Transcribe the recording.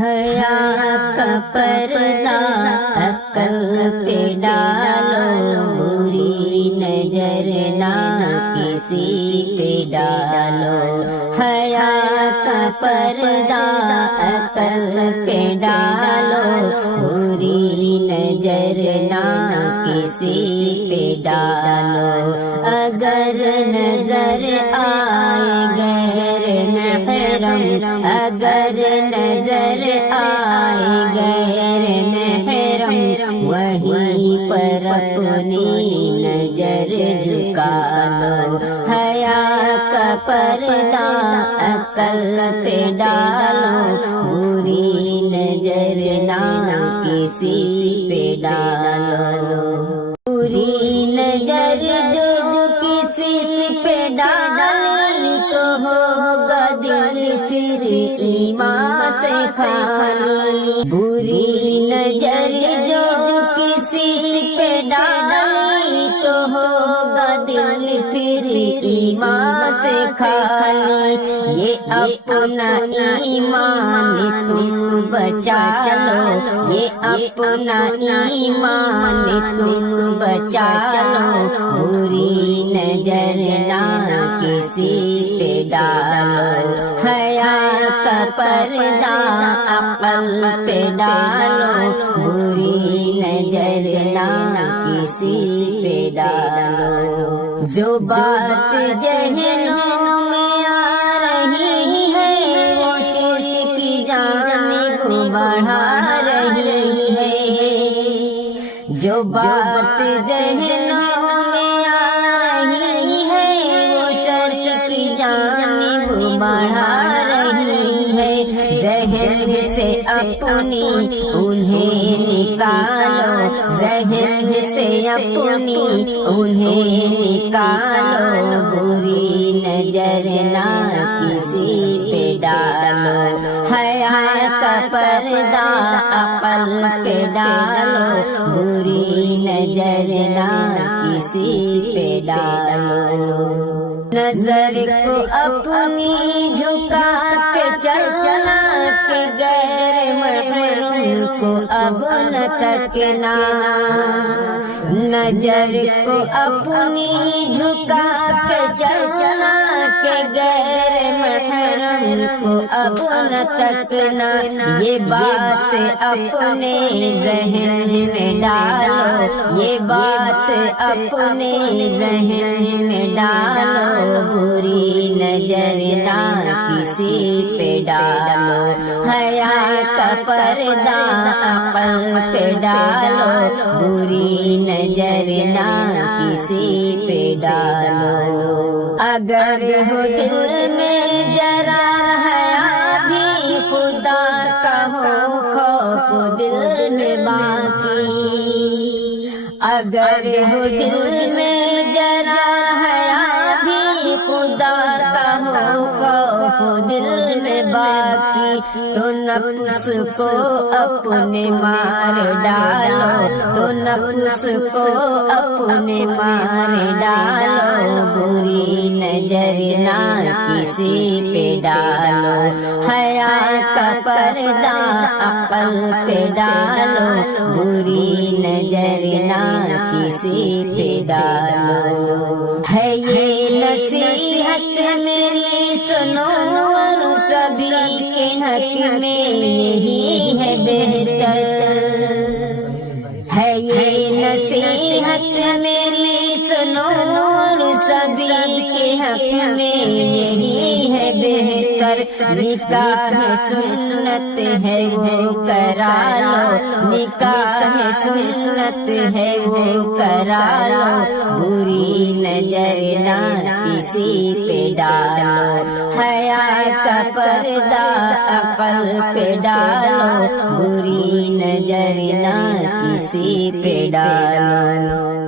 حیا کا پردہ عقل پہ ڈالو، بری نظر نہ کسی پہ ڈالو۔ حیا کا پردہ عقل پہ ڈالو، بری نظر نہ کسی پہ ڈالو۔ اگر نظر آئے غیر محرم، اگر نظر آئے غیر محرم، وہیں پر اپنی نظر جھکا لو۔ حیا کا پردہ عقل پہ ڈالو، بری نظر نہ کسی پہ ڈالو۔ بری نظر جو کسی پہ ڈالی تو ہوگا دل پھر ایمان سے خالی۔ بری نظر جو کسی پہ ڈالی تو ہوگا دل پھر ایمان سے خالی۔ یہ اپنا ایمان تم بچا لو، یہ اپنا ایمان تم بچا لو، بری نظر نہ کسی پہ ڈالو۔ حیا کا پردہ عقل پہ ڈالو، بری نظر نہ کسی پہ ڈالو۔ جو بات ذہنوں میں آ رہی ہے وہ شرک کی جانب بڑھا رہی ہے۔ جو بات ذہنوں میں آ رہی ہے وہ شرک کی جانب بڑھا رہی ہے۔ ذہن سے اپنی انہیں نکالو، ذہن سے اپنی انہیں نکالو، بری نظر نہ کسی پہ ڈالو۔ حیا کا پردہ عقل پہ ڈالو، بری نظر نہ کسی پہ ڈالو۔ نظر کو اپنی جھکا کے چلنا کہ غیر محرم کو اب نہ تکنا۔ نظر کو اپنی جھکا کے چلنا کہ غیر محرم کو اب نہ تکنا۔ یہ بات اپنے ذہن میں ڈالو، یہ بات اپنے ذہن میں ڈالو، بری نظر نہ کسی پہ ڈالو۔ حیا کا پردہ عقل پہ ڈالو، بری نظر نہ کسی پہ ڈالو۔ اگر ہو دل میں ذرا حیا بھی خدا کا ہو خوف دل میں باقی۔ اگر ہو دل میں ذرا حیا بھی خدا کا ہو خوف دل میں باقی، تو نفس کو اپنے مار ڈالو، تو نفس کو اپنے مار ڈالو، بری نظر نہ کسی پہ ڈالو۔ حیا کا پردہ عقل پہ ڈالو، بری نظر نہ کسی پہ ڈالو۔ ہے یہ نصیحت میری سنو اور سبھی کے حق میں یہی ہے بہتر۔ ہے یہ نصیحت میری سنو اور سبھی کے حق میں یہی ہے بہتر۔ نکاح سنت ہے وہ کرا لو، نکاح سنت ہے وہ کرا لو، بری نظر نہ کسی پہ ڈالو۔ حیا کا پردہ عقل پہ ڈالو، بری نظر نہ کسی پہ ڈالو۔